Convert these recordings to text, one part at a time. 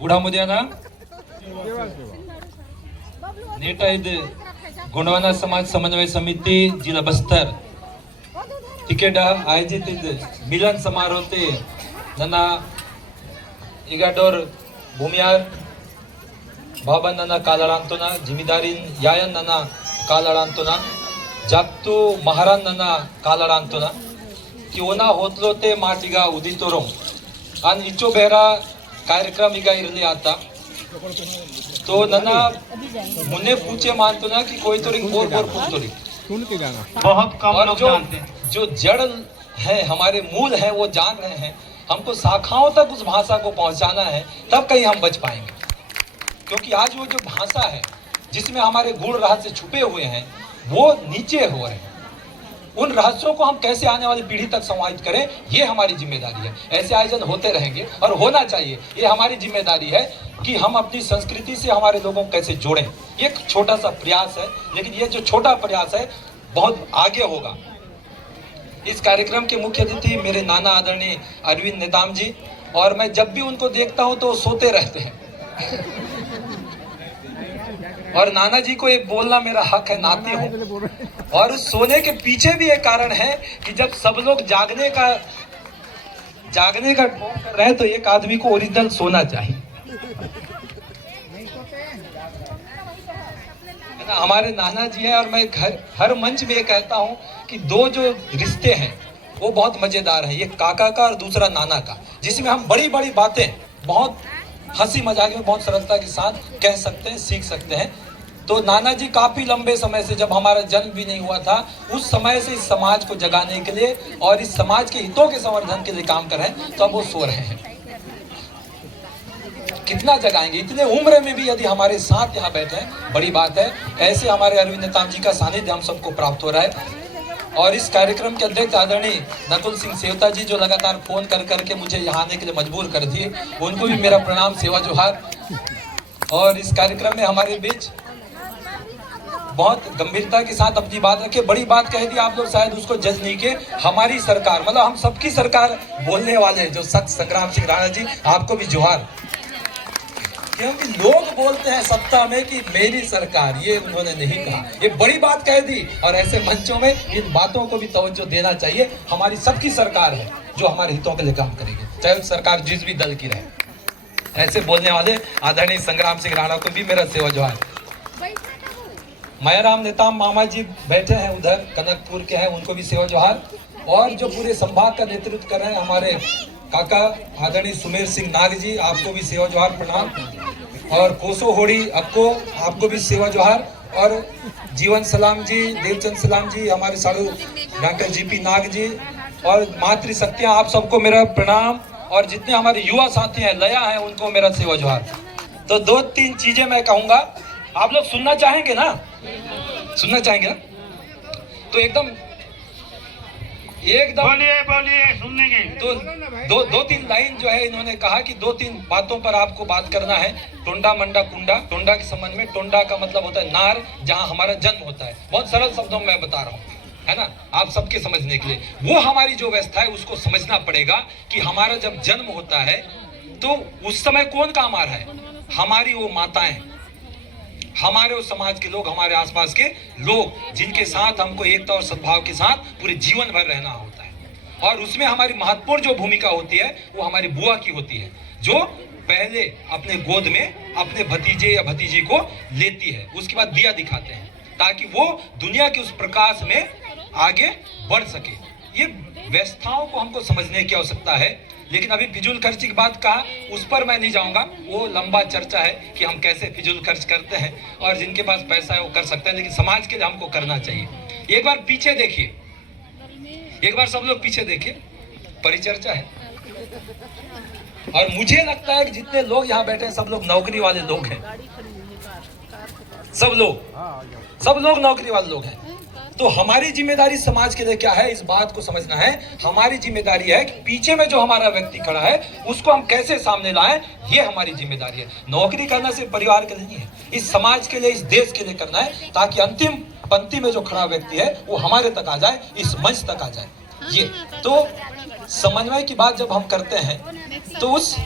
बुढामुद्याना ನೇಟ ಇದು ಗುಣವನ ಸಮಾಜ ಸಮನ್ವಯ ಸಮಿತಿ जिला बस्तर टिकेट आयोजित मिलन समारोह ते ನನ್ನ इगाडोर भूमियार बाबा ನನ್ನ ಕಾಲಳಾಂತೋನ जिम्मेदारी यायन ನನ್ನ ಕಾಲಳಾಂತೋನ जागतो महाराज ನನ್ನ ಕಾಲಳಾಂತೋನ कि ओना होतलो ते माटिगा उदितोरो आणि इचो बेरा कार्यक्रम इगा इरली आता तो नना मुन्ने पूछे मानतो ना कि कोई तो रिंग बोर पूछतो सुन के गाना बहुत कम लोग जानते हैं। जो जड़ है हमारे मूल है वो जान रहे हैं, हमको शाखाओं तक उस भाषा को पहुंचाना है, तब कहीं हम बच पाएंगे। क्योंकि आज वो जो भाषा है जिसमें हमारे गुण रहस्य छुपे हुए हैं वो नीचे हो रहे हैं। उन रहस्यों को हम कैसे आने वाली पीढ़ी तक समाहित करें, ये हमारी जिम्मेदारी है। ऐसे आयोजन होते रहेंगे और होना चाहिए, ये हमारी जिम्मेदारी है कि हम अपनी संस्कृति से हमारे लोगों को कैसे जोड़ें। एक छोटा सा प्रयास है, लेकिन ये जो छोटा प्रयास है बहुत आगे होगा। इस कार्यक्रम के मुख्य अतिथि मेरे नाना आदरणीय अरविंद नेताम जी, और मैं जब भी उनको देखता हूं तो सोते रहते हैं और नाना जी को एक बोलना मेरा हक है, नाती हूं। और उस सोने के पीछे भी एक कारण है कि जब सब लोग जागने का ढोंग कर रहे हैं तो एक आदमी को ओरिजिनल सोना चाहिए। हमारे नाना जी हैं और मैं हर मंच में ये कहता हूं कि दो जो रिश्ते हैं वो बहुत मजेदार हैं, एक काका का और दूसरा नाना का, जिसमें हम बड़ी बड़ी बातें बहुत हंसी मजाक में बहुत सरलता के साथ कह सकते हैं, सीख सकते हैं। तो नाना जी काफी लंबे समय से, जब हमारा जन्म भी नहीं हुआ था उस समय से इस समाज को जगाने के लिए और इस समाज के हितों के संवर्धन के लिए काम कर रहे हैं, तो अब वो सो रहे हैं। कितना जगाएंगे, इतने उम्र में भी यदि हमारे साथ यहाँ बैठे हैं, बड़ी बात है। ऐसे हमारे अरविंद नेताम जी का सानिध्य हम सबको प्राप्त हो रहा है। और इस कार्यक्रम के अध्यक्ष आदरणीय नकुल सिंह सेवता जी, जो लगातार फोन कर करके मुझे यहाँ आने के लिए मजबूर कर दिए, उनको भी मेरा प्रणाम, सेवा जोहार। और इस कार्यक्रम में हमारे बीच बहुत गंभीरता के साथ अपनी बात रखे, बड़ी बात कह दी, आप लोग शायद उसको जज नहीं किए। हमारी सरकार, मतलब हम सबकी सरकार बोलने वाले हैं, जो सत्य संग्राम सिंह राणा जी, आपको भी जोहार। क्योंकि लोग बोलते हैं सत्ता में कि मेरी सरकार, ये उन्होंने नहीं कहा, ये बड़ी बात कह दी। और ऐसे मंचों में इन बातों को भी तवज्जो देना चाहिए। हमारी सबकी सरकार है जो हमारे हितों के लिए काम करेगी, चाहे सरकार जिस भी दल की रहे। ऐसे बोलने वाले आदरणीय संग्राम सिंह राणा को भी मेरा सेवा जोहार। मयाराम नेताम मामा जी बैठे हैं उधर, कनकपुर के हैं, उनको भी सेवा जोहार। और जो पूरे संभाग का नेतृत्व कर रहे हैं हमारे काका आदरणीय सुमेर सिंह नाग जी, आपको भी सेवा जोहार, प्रणाम। और कोसो होड़ी आपको भी सेवा जोहार। और जीवन सलाम जी, देवचंद सलाम जी, हमारे साधु डॉक्टर जीपी नाग जी और मातृ शक्तियां, आप सबको मेरा प्रणाम। और जितने हमारे युवा साथी हैं, लया हैं, उनको मेरा सेवा जोहार। तो 2-3 चीजें मैं कहूंगा, आप लोग सुनना चाहेंगे ना? सुनना चाहेंगे ना? तो एकदम बोलिए सुनने के। तो 2-3 लाइन जो है इन्होंने कहा कि 2-3 बातों पर आपको बात करना है। टोंडा मंडा कुंडा, टोंडा के संबंध में, टोंडा का मतलब होता है नार, जहां हमारा जन्म होता है। बहुत सरल शब्दों में मैं बता रहा हूँ, है ना, आप सबके समझने के लिए। वो हमारी जो व्यवस्था है उसको समझना पड़ेगा कि हमारा जब जन्म होता है तो उस समय कौन काम आ रहा है? हमारी वो माताएं, हमारे उस समाज के लोग, हमारे आसपास के लोग, जिनके साथ हमको एकता और सद्भाव के साथ पूरे जीवन भर रहना होता है। और उसमें हमारी महत्वपूर्ण जो भूमिका होती है वो हमारी बुआ की होती है, जो पहले अपने गोद में अपने भतीजे या भतीजी को लेती है, उसके बाद दिया दिखाते हैं ताकि वो दुनिया के उस प्रकाश में आगे बढ़ सके। ये व्यवस्थाओं को हमको समझने की आवश्यकता है। लेकिन अभी फिजूल खर्ची की बात कहा, उस पर मैं नहीं जाऊंगा, वो लंबा चर्चा है कि हम कैसे फिजूल खर्च करते हैं, और जिनके पास पैसा है वो कर सकते हैं, लेकिन समाज के लिए हमको करना चाहिए। एक बार पीछे देखिए, एक बार सब लोग पीछे देखिए, परिचर्चा है। और मुझे लगता है कि जितने लोग यहाँ बैठे हैं सब लोग नौकरी वाले लोग हैं, सब लोग नौकरी वाले लोग हैं। तो हमारी जिम्मेदारी समाज के लिए क्या है, इस बात को समझना है। हमारी जिम्मेदारी है कि पीछे में जो हमारा व्यक्ति खड़ा है उसको हम कैसे सामने लाएं, ये हमारी जिम्मेदारी है। नौकरी करना सिर्फ परिवार के लिए नहीं है, इस समाज के लिए, इस देश के लिए करना है, ताकि अंतिम पंक्ति में जो खड़ा व्यक्ति है वो हमारे तक आ जाए, इस मंच तक आ जाए। ये तो समन्वय की बात जब हम करते हैं तो उस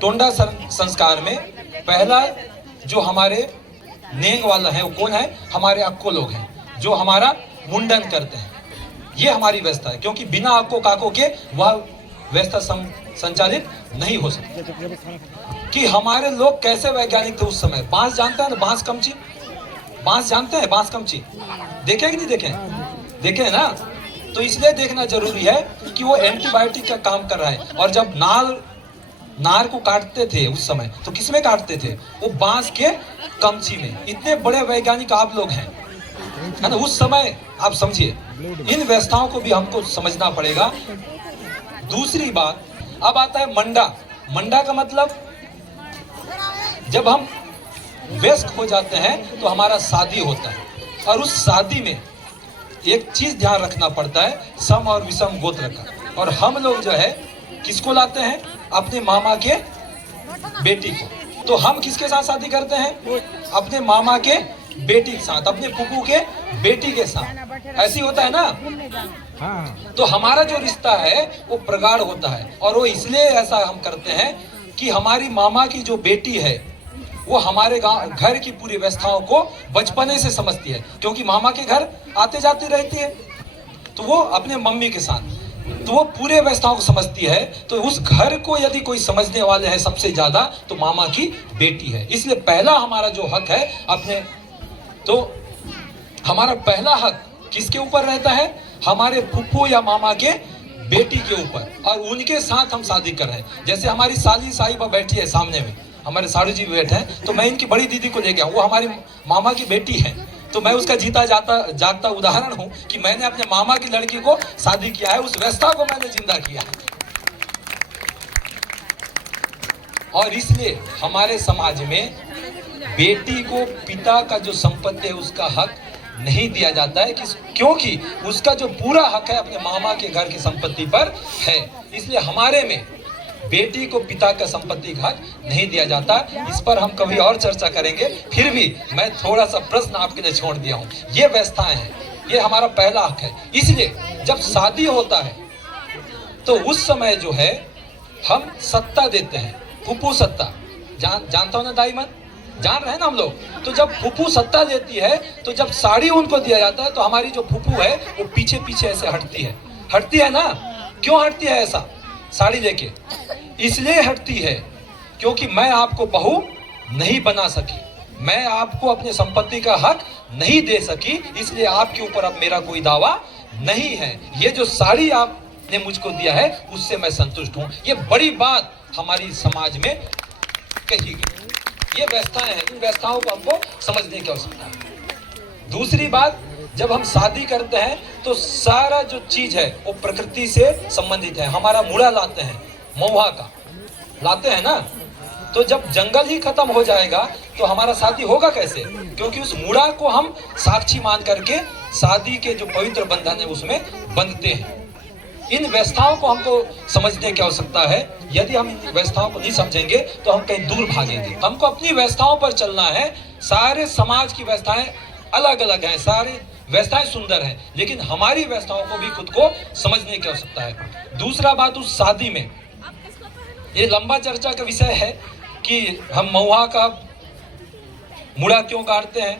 टोंडा संस्कार में पहला जो हमारे नेंग वाला है वो कौन है? हमारे अक्को लोग हैं जो हमारा मुंडन करते हैं। ये हमारी व्यवस्था है, क्योंकि बिना अक्को काको के वह व्यवस्था संचालित नहीं हो सकती। कि हमारे लोग कैसे वैज्ञानिक थे उस समय। बांस जानते हैं ना, बांस कमची, बांस जानते हैं, बांस कमची देखे कि नहीं देखे? देखे है ना। तो इसलिए देखना जरूरी है कि वो एंटीबायोटिक का काम कर रहा है। और जब नार को काटते थे उस समय तो किसमें काटते थे? वो बांस के कमची में। इतने बड़े वैज्ञानिक आप लोग हैं, है ना, उस समय। आप समझिए, इन व्यवस्थाओं को भी हमको समझना पड़ेगा। दूसरी बात, अब आता है मंडा। मंडा का मतलब जब हम व्यस्क हो जाते हैं तो हमारा शादी होता है, और उस शादी में एक चीज ध्यान रखना पड़ता है, सम और विषम गोत्र का। और हम लोग जो है किसको लाते हैं? अपने मामा के बेटी को। तो हम किसके साथ शादी करते हैं? अपने मामा के बेटी के साथ, अपने फूफू के बेटी के साथ। ऐसी होता है ना। तो हमारा जो रिश्ता है वो प्रगाढ़ होता है, और वो इसलिए ऐसा हम करते हैं कि हमारी मामा की जो बेटी है वो हमारे घर की पूरी व्यवस्थाओं को बचपने से समझती है, क्योंकि मामा के घर आते जाते रहती है। तो वो अपने मम्मी के साथ, तो वो पूरे व्यवस्थाओं को समझती है। तो उस घर को यदि कोई समझने वाले हैं सबसे ज्यादा, तो मामा की बेटी है। इसलिए पहला हमारा जो हक है अपने, तो हमारा पहला हक किसके ऊपर रहता है? हमारे फुप्पू या मामा के बेटी के ऊपर, और उनके साथ हम शादी कर रहे हैं। जैसे हमारी साली साहिबा बैठी है सामने में, हमारे साड़ू जी बैठे हैं, तो मैं इनकी बड़ी दीदी को ले गया, वो हमारी मामा की बेटी है। तो मैं उसका जीता जागता उदाहरण हूं कि मैंने अपने मामा की लड़की को शादी किया है, उस व्यवस्था को मैंने जिंदा किया है। और इसलिए हमारे समाज में बेटी को पिता का जो संपत्ति है उसका हक नहीं दिया जाता है, क्योंकि उसका जो पूरा हक है अपने मामा के घर की संपत्ति पर है। इसलिए हमारे में बेटी को पिता का संपत्ति का हक नहीं दिया जाता। इस पर हम कभी और चर्चा करेंगे। फिर भी मैं थोड़ा सा प्रश्न आपके लिए छोड़ दिया हूँ। ये व्यवस्थाएं हैं, ये हमारा पहला हक है। इसलिए जब शादी होता है तो उस समय जो है हम सत्ता देते हैं, फुप्पू सत्ता। जानता हो ना दाई मन, जान रहे हैं ना हम लोग। तो जब फुप्पू सत्ता देती है, तो जब साड़ी उनको दिया जाता है तो हमारी जो फुप्पू है वो पीछे पीछे ऐसे हटती है ना। क्यों हटती है ऐसा साड़ी लेके? इसलिए हटती है क्योंकि मैं आपको बहू नहीं बना सकी, मैं आपको अपने संपत्ति का हक नहीं दे सकी, इसलिए आपके ऊपर अब मेरा कोई दावा नहीं है। ये जो साड़ी आपने मुझको दिया है उससे मैं संतुष्ट हूं। ये बड़ी बात हमारी समाज में कही गई। ये व्यवस्थाएं हैं, इन व्यवस्थाओं को हमको समझने की आवश्यकता है। दूसरी बात, जब हम शादी करते हैं तो सारा जो चीज है वो प्रकृति से संबंधित है। हमारा मुड़ा लाते हैं, महुआ का लाते हैं ना। तो जब जंगल ही खत्म हो जाएगा तो हमारा शादी होगा कैसे? क्योंकि उस मुड़ा को हम साक्षी मान करके शादी के जो पवित्र बंधन है उसमें बंधते हैं। इन व्यवस्थाओं को हमको समझने की आवश्यकता है। यदि हम इन व्यवस्थाओं को नहीं समझेंगे तो हम कहीं दूर भागेंगे। हमको अपनी व्यवस्थाओं पर चलना है। सारे समाज की व्यवस्थाएं अलग अलग हैं, सारी व्यवस्थाएं सुंदर हैं, लेकिन हमारी व्यवस्थाओं को भी खुद को समझने की आवश्यकता है। दूसरा बात, उस शादी में ये लंबा चर्चा का विषय है कि हम महुआ का मुड़ा क्यों काटते हैं।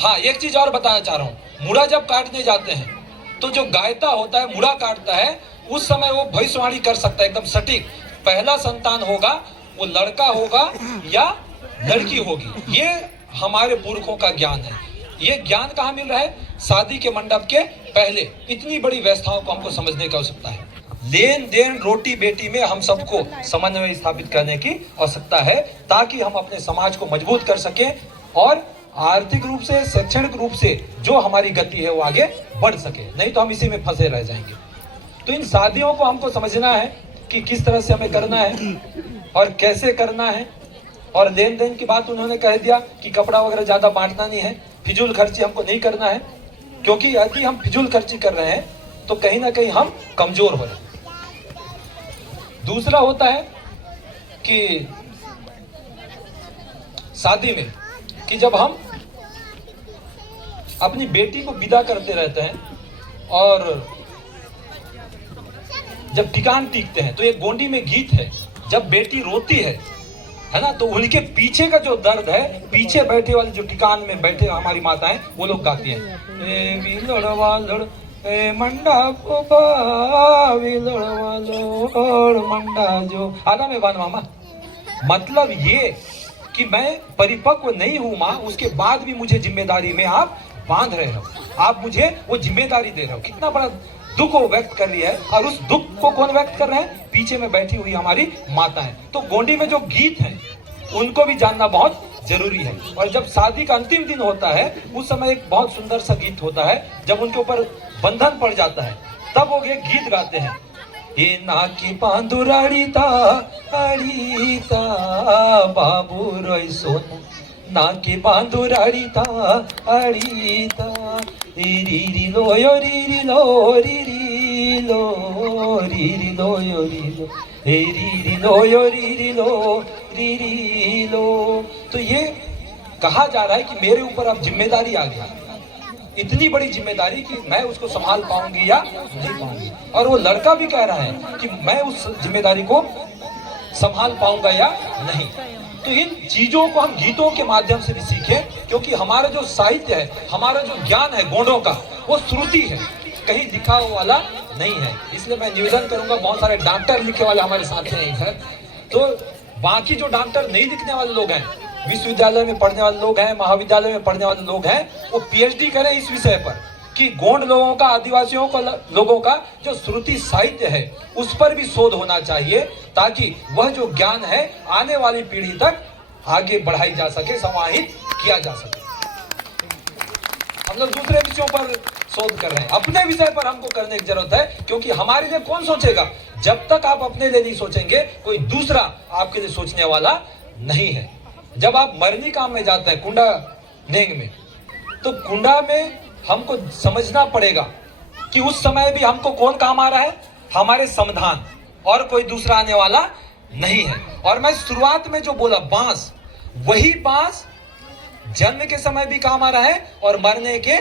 हाँ, एक चीज और बताना चाह रहा हूँ। मुड़ा जब काटने जाते हैं तो जो गायता होता है, मुड़ा काटता है, उस समय वो भविष्यवाणी कर सकता है एकदम सटीक, पहला संतान होगा वो लड़का होगा या लड़की होगी। ये हमारे पुरखों का ज्ञान है। ये ज्ञान कहाँ मिल रहा है? शादी के मंडप के पहले। इतनी बड़ी व्यवस्थाओं को हमको समझने की आवश्यकता है। लेन देन रोटी बेटी में हम सबको समन्वय स्थापित करने की आवश्यकता है, ताकि हम अपने समाज को मजबूत कर सकें और आर्थिक रूप से, शैक्षणिक रूप से जो हमारी गति है वो आगे बढ़ सके। नहीं तो हम इसी में फंसे रह जाएंगे। तो इन शादियों को हमको समझना है कि किस तरह से हमें करना है और कैसे करना है। और लेन देन की बात उन्होंने कह दिया कि कपड़ा वगैरह ज्यादा बांटना नहीं है, फिजूल खर्ची हमको नहीं करना है, क्योंकि यदि हम फिजूल खर्ची कर रहे हैं तो कहीं ना कहीं हम कमजोर हो रहे हैं। दूसरा होता है कि शादी में कि जब हम अपनी बेटी को विदा करते रहते हैं और जब टिकान टीकते हैं तो एक गोंडी में गीत है, जब बेटी रोती है ना, तो उनके पीछे का जो दर्द है, पीछे बैठे वाले जो ठिकान में बैठे हमारी माताएं वो लोग गाती हैं, ए विलड़वा लड़ ए मंडा पोपा विलड़वा लोड़ मंडा जो। आधा में बान मामा, मतलब ये कि मैं परिपक्व नहीं हूं माँ, उसके बाद भी मुझे जिम्मेदारी में आप बांध रहे हो, आप मुझे वो जिम्मेदारी दे रहे हो। कितना बड़ा दुख वो व्यक्त कर रही है, और उस दुख को कौन व्यक्त कर रहे हैं? पीछे में बैठी हुई हमारी माताएं। तो गोंडी में जो गीत हैं उनको भी जानना बहुत जरूरी है। और जब शादी का अंतिम दिन होता है उस समय एक बहुत सुंदर सा गीत होता है, जब उनके ऊपर बंधन पड़ जाता है तब वो ये गीत गाते हैं, ये नाकी पांदुराड़ीता अड़ीता बाबू रोई सोना, नाकी पांदुराड़ीता अड़ीता रीरी लो यो रीरी लो रीरी लो रीरी लो यो रीरी लो रीरी लो यो रीरी लो रीरी लो। तो ये कहा जा रहा है कि मेरे ऊपर अब जिम्मेदारी आ गई, इतनी बड़ी जिम्मेदारी कि मैं उसको संभाल पाऊंगी या नहीं पाऊंगी। और वो लड़का भी कह रहा है कि मैं उस जिम्मेदारी को संभाल पाऊंगा या नहीं। तो इन चीजों को हम गीतों के माध्यम से भी सीखें, क्योंकि हमारा जो साहित्य है, हमारा जो ज्ञान है गोंडों का, वो श्रुति है, कहीं लिखा वाला नहीं है। इसलिए मैं निवेदन करूंगा, बहुत सारे डॉक्टर लिखे वाले हमारे साथ हैं इधर, तो बाकी जो डॉक्टर नहीं लिखने वाले लोग हैं, विश्वविद्यालय में पढ़ने वाले लोग हैं, महाविद्यालय में पढ़ने वाले लोग हैं, वो पीएचडी करें इस विषय पर कि गोंड लोगों का, आदिवासियों का, लोगों का जो श्रुति साहित्य है उस पर भी शोध होना चाहिए, ताकि वह जो ज्ञान है आने वाली पीढ़ी तक आगे बढ़ाई जा सके, समाहित किया जा सके। हम लोग दूसरे विषयों पर शोध कर रहे हैं, अपने विषय पर हमको करने की जरूरत है, क्योंकि हमारे लिए कौन सोचेगा? जब तक आप अपने लिए नहीं सोचेंगे, कोई दूसरा आपके लिए सोचने वाला नहीं है। जब आप मरनी काम में जाते हैं कुंडा नेंग में, तो कुंडा में हमको समझना पड़ेगा कि उस समय भी हमको कौन काम आ रहा है? हमारे समाधान, और कोई दूसरा आने वाला नहीं है। और मैं शुरुआत में जो बोला बांस, वही बांस जन्म के समय भी काम आ रहा है और मरने के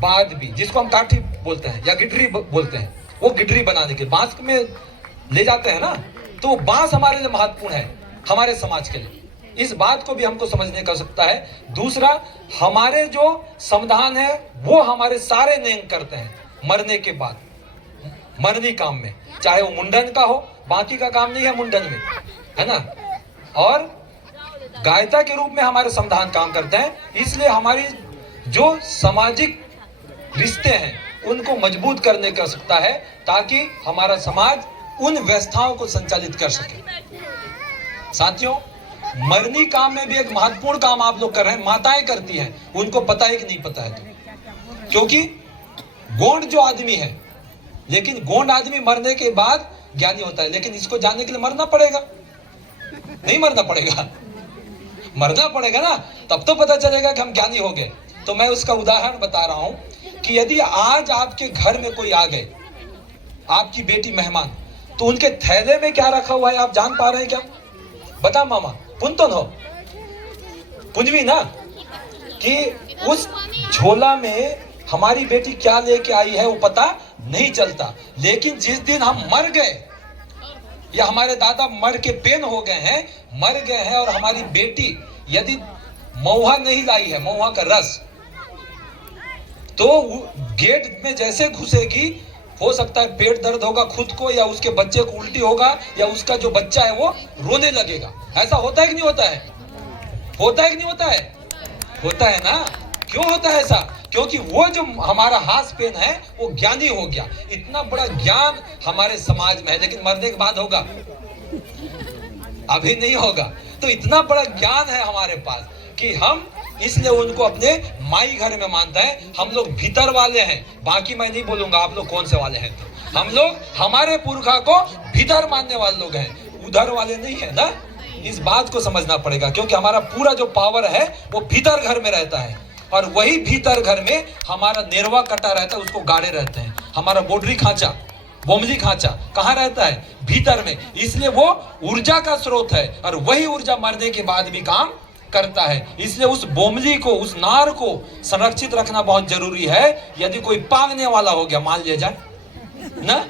बाद भी, जिसको हम काठी बोलते हैं या गिटरी बोलते हैं, वो गिटरी बनाने के बांस में ले जाते हैं ना, तो बांस हमारे लिए महत्वपूर्ण है, हमारे समाज के लिए। इस बात को भी हमको समझने का आवश्यकता है। दूसरा, हमारे जो समाधान है वो हमारे सारे नेंग करते हैं मरने के बाद, मरनी काम में, चाहे वो मुंडन का हो, बाकी का काम नहीं है मुंडन में, है ना। और गायता के रूप में हमारे समाधान काम करते हैं। इसलिए हमारी जो सामाजिक रिश्ते हैं उनको मजबूत करने की आवश्यकता है, ताकि हमारा समाज उन व्यवस्थाओं को संचालित कर सके। साथियों, मरनी काम में भी एक महत्वपूर्ण काम आप लोग कर रहे हैं, माताएं करती हैं, उनको पता है कि नहीं पता है? तो क्योंकि गोंड जो आदमी है, लेकिन गोंड आदमी मरने के बाद ज्ञानी होता है, लेकिन इसको जानने के लिए मरना पड़ेगा, नहीं मरना पड़ेगा? मरना पड़ेगा ना, तब तो पता चलेगा कि हम ज्ञानी हो गए। तो मैं उसका उदाहरण बता रहा हूं कि यदि आज आपके घर में कोई आ गए, आपकी बेटी मेहमान, तो उनके थैले में क्या रखा हुआ है आप जान पा रहे हैं क्या? बता मामा, पुनतन हो पुंजवी ना, कि उस झोला में हमारी बेटी क्या लेके आई है वो पता नहीं चलता। लेकिन जिस दिन हम मर गए या हमारे दादा मर के पेन हो गए हैं, मर गए हैं, और हमारी बेटी यदि महुआ नहीं लाई है, महुआ का रस, तो गेट में जैसे घुसेगी, हो सकता है पेट दर्द होगा खुद को, या उसके बच्चे को उल्टी होगा, या उसका जो बच्चा है वो रोने लगेगा। ऐसा होता है कि नहीं होता है? होता है कि नहीं होता है? होता है ना। क्यों होता है ऐसा? क्योंकि वो जो हमारा हास पेन है वो ज्ञानी हो गया। इतना बड़ा ज्ञान हमारे समाज में है, लेकिन मरने के बाद होगा, अभी नहीं होगा। तो इतना बड़ा ज्ञान है हमारे पास कि हम इसलिए उनको अपने माई घर में मानते हैं। हम लोग भीतर वाले हैं, बाकी मैं नहीं बोलूंगा आप लोग कौन से वाले हैं। तो हम लोग हमारे पुरखा को भीतर मानने वाले लोग हैं, उधर वाले नहीं है ना। इस बात को समझना पड़ेगा, क्योंकि हमारा पूरा जो पावर है वो भीतर घर में रहता है, और वही भीतर घर में हमारा नेरवा कटा रहता है, उसको गाड़े रहते हैं। हमारा बोडरी खांचा, बोमली खांचा कहाँ रहता है? भीतर में। इसलिए वो ऊर्जा का स्रोत है, और वही ऊर्जा मरने के बाद भी काम करता है। इसलिए उस बोमली को, उस नार को संरक्षित रखना बहुत जरूरी है। यदि कोई पागने वाला हो गया, मान लिया जाए ना,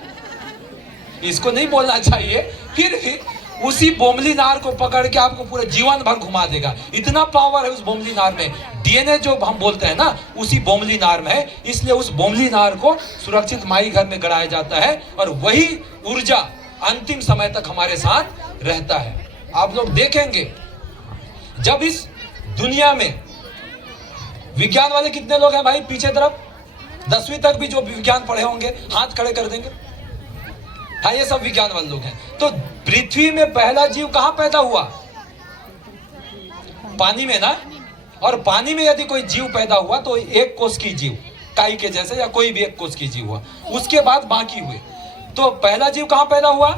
इसको नहीं बोलना चाहिए, फिर भी उसी बोमली नार को पकड़ के आपको पूरे जीवन भर घुमा देगा। इतना पावर है उस बोमली नार में। डीएनए जो हम बोलते हैं ना, उसी बोमली नार में है। इसलिए उस बोमली नार को सुरक्षित माई घर में गड़ाया जाता है और वही ऊर्जा अंतिम समय तक हमारे साथ रहता है। आप लोग देखेंगे जब इस दुनिया में विज्ञान वाले कितने लोग हैं भाई, पीछे तरफ 10वीं तक भी जो विज्ञान पढ़े होंगे हाथ खड़े कर देंगे। हाँ, ये सब विज्ञान वाले लोग हैं। तो पृथ्वी में पहला जीव कहां पैदा हुआ? पानी में ना। और पानी में यदि कोई जीव पैदा हुआ तो एक कोष की जीव, काई के जैसे या कोई भी एक कोष की जीव हुआ, उसके बाद बाकी हुए। तो पहला जीव कहां पैदा हुआ?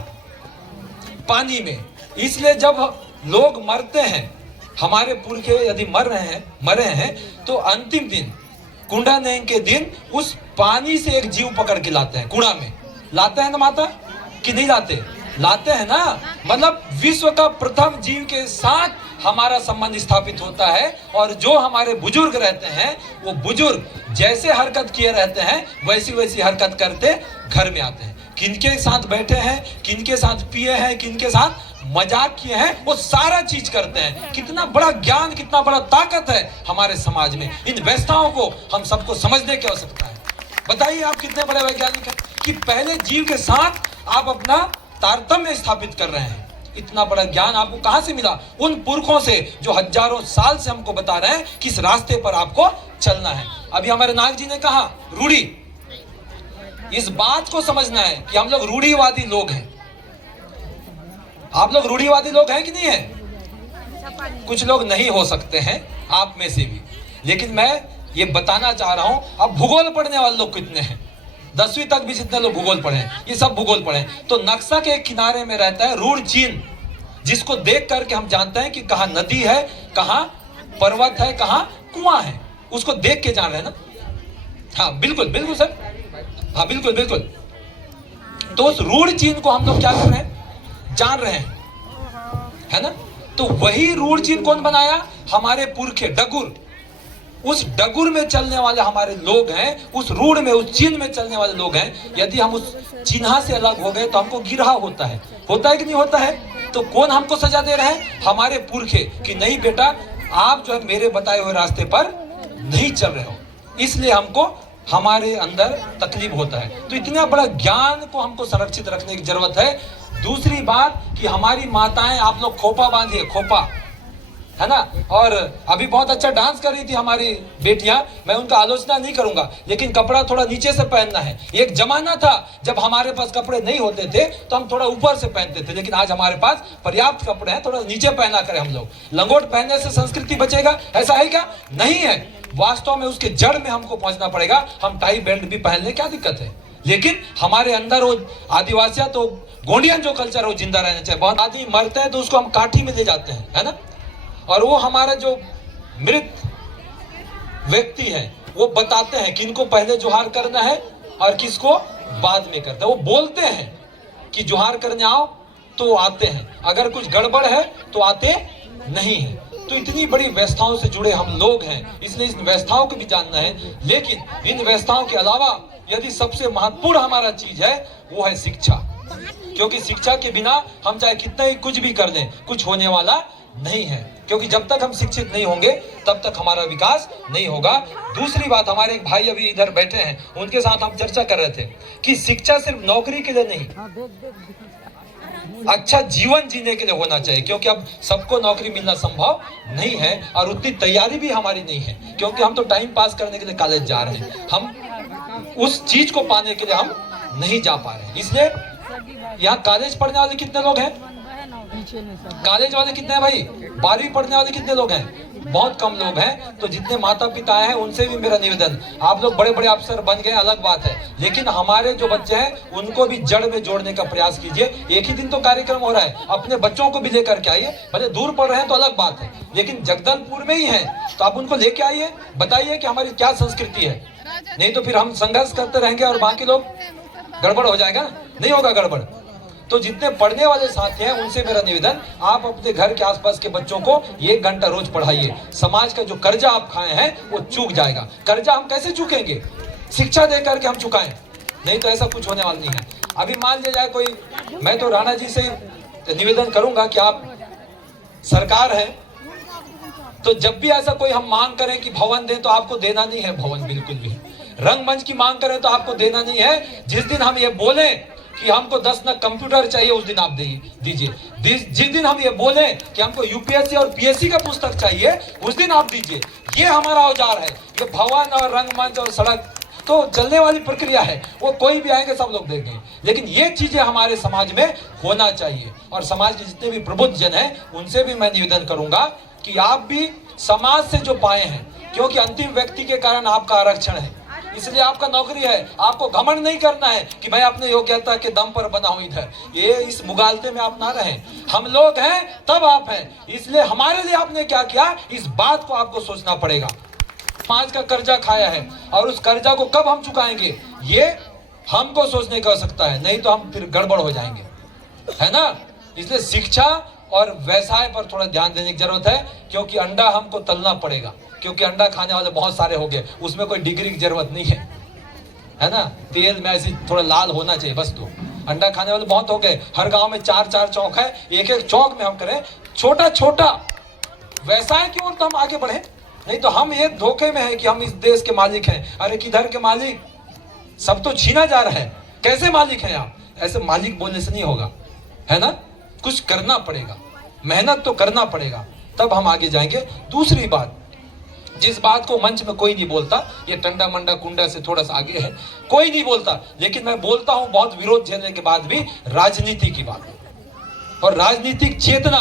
पानी में। इसलिए जब लोग मरते हैं, हमारे पुरखे यदि मरे हैं तो अंतिम दिन कुंडा नयन के दिन उस पानी से एक जीव पकड़ के लाते हैं। कुड़ा में लाते हैं ना माता, कि नहीं लाते? लाते हैं ना। मतलब विश्व का प्रथम जीव के साथ हमारा संबंध स्थापित होता है। और जो हमारे बुजुर्ग रहते हैं, वो बुजुर्ग जैसे हरकत किए रहते हैं वैसी वैसी हरकत करते घर में आते हैं। किनके साथ बैठे हैं, किनके साथ पिए हैं, किनके साथ मजाक किए हैं, वो सारा चीज करते हैं। कितना बड़ा ज्ञान, कितना बड़ा ताकत है हमारे समाज में। इन व्यवस्थाओं को हम सबको समझने की आवश्यकता है। बताइए आप कितने बड़े वैज्ञानिक हैं कि पहले जीव के साथ आप अपना तारतम्य स्थापित कर रहे हैं। इतना बड़ा ज्ञान आपको कहां से मिला? उन पुरखों से जो हजारों साल से हमको बता रहे हैं किस रास्ते पर आपको चलना है। अभी हमारे नाग जी ने कहा रूढ़ी। इस बात को समझना है कि हम लोग रूढ़िवादी लोग हैं। आप लोग रूढ़िवादी लोग हैं कि नहीं है? कुछ लोग नहीं हो सकते हैं आप में से भी, लेकिन मैं ये बताना चाह रहा हूं। अब भूगोल पढ़ने वाले लोग कितने हैं? 10वीं तक भी जितने लोग भूगोल पढ़े हैं, ये सब भूगोल पढ़े हैं। तो नक्शा के किनारे में रहता है रूढ़ चिन्ह, जिसको देख करके हम जानते हैं कि कहां नदी है, कहां पर्वत है, कहां कुआं है। उसको देख के जान रहे हैं ना? हाँ बिल्कुल बिल्कुल सर, हाँ बिल्कुल बिल्कुल। तो उस रूढ़ चिन्ह को हम लोग क्या कर रहे हैं? जान रहे हैं, है ना? तो वही रूढ़ चिन्ह कौन बनाया? हमारे पुरखे डगुर। उस डगुर में चलने वाले हमारे लोग हैं, उस रूढ़ में, उस चिन्ह में चलने वाले लोग हैं। यदि हम उस चिन्ह से अलग हो गए तो हमको गिरहा होता है कि नहीं होता है? तो कौन हमको सजा दे रहे हैं? हमारे पुरखे, कि नहीं बेटा आप जो है मेरे बताए हुए रास्ते पर नहीं चल रहे हो, इसलिए हमको हमारे अंदर तकलीफ होता है। तो इतना बड़ा ज्ञान को हमको संरक्षित रखने की जरूरत है। दूसरी बात कि हमारी माताएं, आप लोग खोपा बांधिए, खोपा, है ना? और अभी बहुत अच्छा डांस कर रही थी हमारी बेटियां, मैं उनका आलोचना नहीं करूंगा, लेकिन कपड़ा थोड़ा नीचे से पहनना है। एक जमाना था जब हमारे पास कपड़े नहीं होते थे तो हम थोड़ा ऊपर से पहनते थे, लेकिन आज हमारे पास पर्याप्त कपड़े हैं, थोड़ा नीचे पहना करें हम लोग। लंगोट पहनने से संस्कृति बचेगा, ऐसा है क्या? नहीं है। वास्तव में उसके जड़ में हमको पहुंचना पड़ेगा। हम टाई बेल्ट भी पहन ले, क्या दिक्कत है? लेकिन हमारे अंदर वो आदिवासिया तो गोंडियन जो कल्चर है वो जिंदा रहना चाहिए। बहुत आदमी मरते हैं तो उसको हम काठी में ले जाते हैं, है ना? और वो हमारा जो मृत व्यक्ति है वो बताते हैं किनको पहले जोहार करना है और किसको बाद में करना है। वो बोलते हैं कि जोहार करने आओ तो आते हैं, अगर कुछ गड़बड़ है तो आते नहीं है। तो इतनी बड़ी व्यवस्थाओं से जुड़े हम लोग हैं, इसलिए इन व्यवस्थाओं को भी जानना है। लेकिन इन व्यवस्थाओं के अलावा यदि सबसे महत्वपूर्ण हमारा चीज है वो है शिक्षा, क्योंकि शिक्षा के बिना हम चाहे कितना ही कुछ भी कर लें, कुछ होने वाला नहीं है। क्योंकि जब तक हम शिक्षित नहीं होंगे तब तक हमारा विकास नहीं होगा। दूसरी बात, हमारे एक भाई अभी इधर बैठे हैं, उनके साथ हम चर्चा कर रहे थे कि शिक्षा सिर्फ नौकरी के लिए नहीं, अच्छा जीवन जीने के लिए होना चाहिए। क्योंकि अब सबको नौकरी मिलना संभव नहीं है और उतनी तैयारी भी हमारी नहीं है, क्योंकि हम तो टाइम पास करने के लिए कॉलेज जा रहे हैं, हम उस चीज को पाने के लिए हम नहीं जा पा रहे हैं। इसलिए यहाँ कॉलेज पढ़ने वाले कितने लोग हैं? कॉलेज वाले कितने हैं भाई? 12वीं पढ़ने वाले कितने लोग हैं? बहुत कम लोग हैं। तो जितने माता पिता हैं उनसे भी मेरा निवेदन, आप लोग बड़े बड़े अफसर बन गए अलग बात है, लेकिन हमारे जो बच्चे हैं उनको भी जड़ में जोड़ने का प्रयास कीजिए। एक ही दिन तो कार्यक्रम हो रहा है, अपने बच्चों को भी लेकर के आइए। भले दूर पढ़ रहे हैं तो अलग बात है, लेकिन जगदलपुर में ही है तो आप उनको लेके आइए, बताइए कि हमारी क्या संस्कृति है। नहीं तो फिर हम संघर्ष करते रहेंगे और बाकी लोग गड़बड़ हो जाएगा, नहीं होगा गड़बड़। तो जितने पढ़ने वाले साथी हैं उनसे मेरा निवेदन, आप अपने घर के आसपास के बच्चों को 1 घंटा रोज पढ़ाइए। समाज का जो कर्जा आप खाए हैं वो चूक जाएगा। कर्जा हम कैसे चूकेंगे? शिक्षा दे करके हम चुकाएं, नहीं तो ऐसा कुछ होने वाला नहीं है। अभी मान लिया जाए कोई, मैं तो राणा जी से तो निवेदन करूंगा कि आप सरकार है, तो जब भी ऐसा कोई हम मांग करें कि भवन दें, तो आपको देना नहीं है भवन, बिल्कुल भी। रंगमंच की मांग करें तो आपको देना नहीं है। जिस दिन हम ये बोले कि हमको 10 नग कंप्यूटर चाहिए, उस दिन आप दीजिए। जिस दिन हम ये बोले कि हमको यूपीएससी और पीएससी का पुस्तक चाहिए, उस दिन आप दीजिए। ये हमारा औजार है। ये भवन और रंगमंच और सड़क तो चलने वाली प्रक्रिया है, वो कोई भी आएंगे सब लोग देंगे, लेकिन ये चीजें हमारे समाज में होना चाहिए। और समाज के जितने भी प्रबुद्ध जन हैं, उनसे भी मैं निवेदन करूंगा कि आप भी समाज से जो पाए हैं, क्योंकि अंतिम व्यक्ति के कारण आपका आरक्षण है, इसलिए आपका नौकरी है। आपको घमंड नहीं करना है कि मैं अपने योग्यता के दम पर बना हूं इधर, ये इस मुगालते में आप ना रहें। हम लोग हैं तब आप हैं, इसलिए हमारे लिए आपने क्या किया, इस बात को आपको सोचना पड़ेगा। समाज का कर्जा खाया है, और उस कर्जा को कब हम चुकाएंगे, ये हमको सोचने की आवश्यकता है, नहीं तो हम फिर गड़बड़ हो जाएंगे, है ना। इसलिए शिक्षा और व्यवसाय पर थोड़ा ध्यान देने की जरूरत है, क्योंकि अंडा हमको तलना पड़ेगा, क्योंकि अंडा खाने वाले बहुत सारे हो गए, उसमें कोई डिग्री की जरूरत नहीं है ना। तेल में ऐसे थोड़ा लाल होना चाहिए बस। तो अंडा खाने वाले बहुत हो गए, हर गांव में 4-4 चौक है, एक चौक में हम करें छोटा छोटा व्यवसाय की ओर, तो हम आगे बढ़े। नहीं तो हम ये धोखे में है कि हम इस देश के मालिक हैं। अरे किधर के मालिक, सब तो छीना जा रहा है। कैसे मालिक हैं आप? ऐसे मालिक बोलने से नहीं होगा, है ना। कुछ करना पड़ेगा, मेहनत तो करना पड़ेगा, तब हम आगे जाएंगे। दूसरी बात, जिस बात को मंच में कोई नहीं बोलता, ये टंडा मंडा कुंडा से थोड़ा सा आगे है, कोई नहीं बोलता, लेकिन मैं बोलता हूं बहुत विरोध झेलने के बाद भी, राजनीति की बात। और राजनीतिक चेतना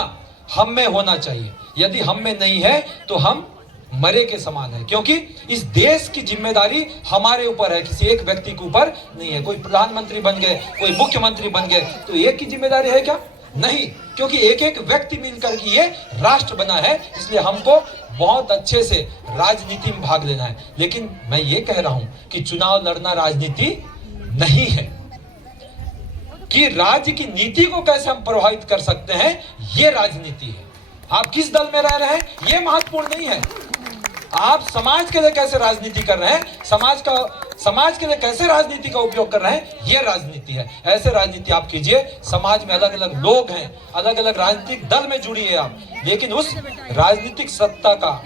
हम में होना चाहिए। यदि हम में नहीं है तो हम मरे के समान है, क्योंकि इस देश की जिम्मेदारी हमारे ऊपर है, किसी एक व्यक्ति के ऊपर नहीं है। कोई प्रधानमंत्री बन गए, कोई मुख्यमंत्री बन गए, तो एक की जिम्मेदारी है क्या? नहीं, क्योंकि एक एक व्यक्ति मिलकर के ये राष्ट्र बना है। इसलिए हमको बहुत अच्छे से राजनीति में भाग लेना है। लेकिन मैं ये कह रहा हूं कि चुनाव लड़ना राजनीति नहीं है, कि राज्य की नीति को कैसे हम प्रभावित कर सकते हैं, ये राजनीति है। आप किस दल में रह रहे हैं, ये महत्वपूर्ण नहीं है। आप समाज के लिए कैसे राजनीति कर रहे हैं, समाज के लिए कैसे राजनीति का उपयोग कर रहे हैं, ये राजनीति है। ऐसे राजनीति आप कीजिए। समाज में अलग अलग लोग हैं, अलग अलग राजनीतिक दल में जुड़िए आप, लेकिन उस राजनीतिक सत्ता का,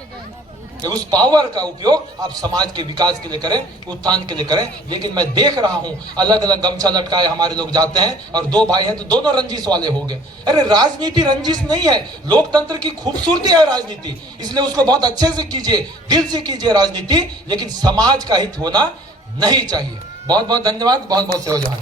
उस पावर का उपयोग आप समाज के विकास के लिए करें, उत्थान के लिए करें। लेकिन मैं देख रहा हूं अलग अलग गमछा लटकाए हमारे लोग जाते हैं, और 2 भाई हैं तो दोनों रंजिश वाले हो गए। अरे राजनीति रंजिश नहीं है, लोकतंत्र की खूबसूरती है राजनीति, इसलिए उसको बहुत अच्छे से कीजिए, दिल से कीजिए राजनीति, लेकिन समाज का हित होना नहीं चाहिए। बहुत बहुत धन्यवाद, बहुत बहुत सेवा जहां।